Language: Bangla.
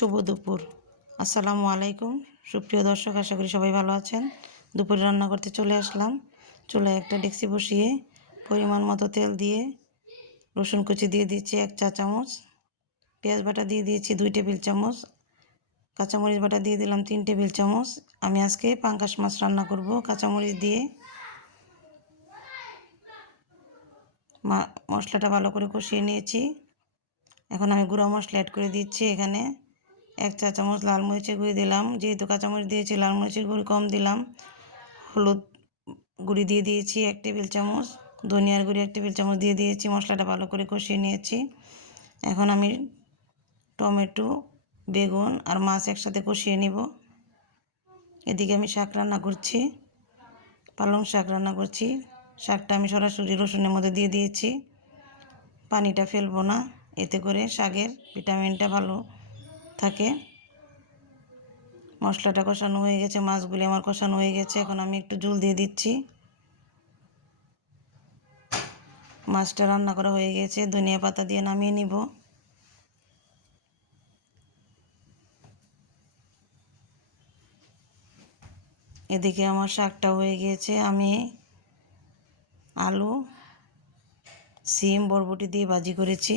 শুভ দুপুর। আসসালামু আলাইকুম। সুপ্রিয় দর্শক, আশা করি সবাই ভালো আছেন। দুপুরে রান্না করতে চলে আসলাম। চুলায় একটা ডেকচি বসিয়ে পরিমাণ মতো তেল দিয়ে রসুন কুচি দিয়ে দিচ্ছি 1 চা চামচ, পেঁয়াজ বাটা দিয়ে দিয়েছি 2 টেবিল চামচ, কাঁচামরিচ বাটা দিয়ে দিলাম 3 টেবিল চামচ। আমি আজকে পাঙ্গাস মাছ রান্না করব কাঁচামরিচ দিয়ে। মশলাটা ভালো করে কষিয়ে নিয়েছি। এখন আমি গুঁড়া মশলা অ্যাড করে দিচ্ছি। এখানে 1 চা চামচ লাল মরিচের গুঁড়ি দিলাম, যেহেতু কাঁচামরিচ দিয়েছি লাল মরিচের গুঁড়ি কম দিলাম। হলুদ গুঁড়ি দিয়ে দিয়েছি 1 টেবিল চামচ, ধনিয়ার গুঁড়ি 1 টেবিল চামচ দিয়ে দিয়েছি। মশলাটা ভালো করে কষিয়ে নিয়েছি। এখন আমি টমেটো, বেগুন আর মাছ একসাথে কষিয়ে নিব। এদিকে আমি শাক রান্না করছি, পালং শাক রান্না করছি। শাকটা আমি সরাসরি রসুনের মধ্যে দিয়ে দিয়েছি, পানিটা ফেলবো না, এতে করে শাকের ভিটামিনটা ভালো থাকে। মশলাটা কষানো হয়ে গেছে, মাছগুলি আমার কষানো হয়ে গেছে। এখন আমি একটু ঝোল দিয়ে দিচ্ছি। মাছটা রান্না করা হয়ে গেছে, ধনিয়া পাতা দিয়ে নামিয়ে নিব। এদিকে আমার শাকটা হয়ে গিয়েছে। আমি আলু, সিম, বরবটি দিয়ে ভাজি করেছি।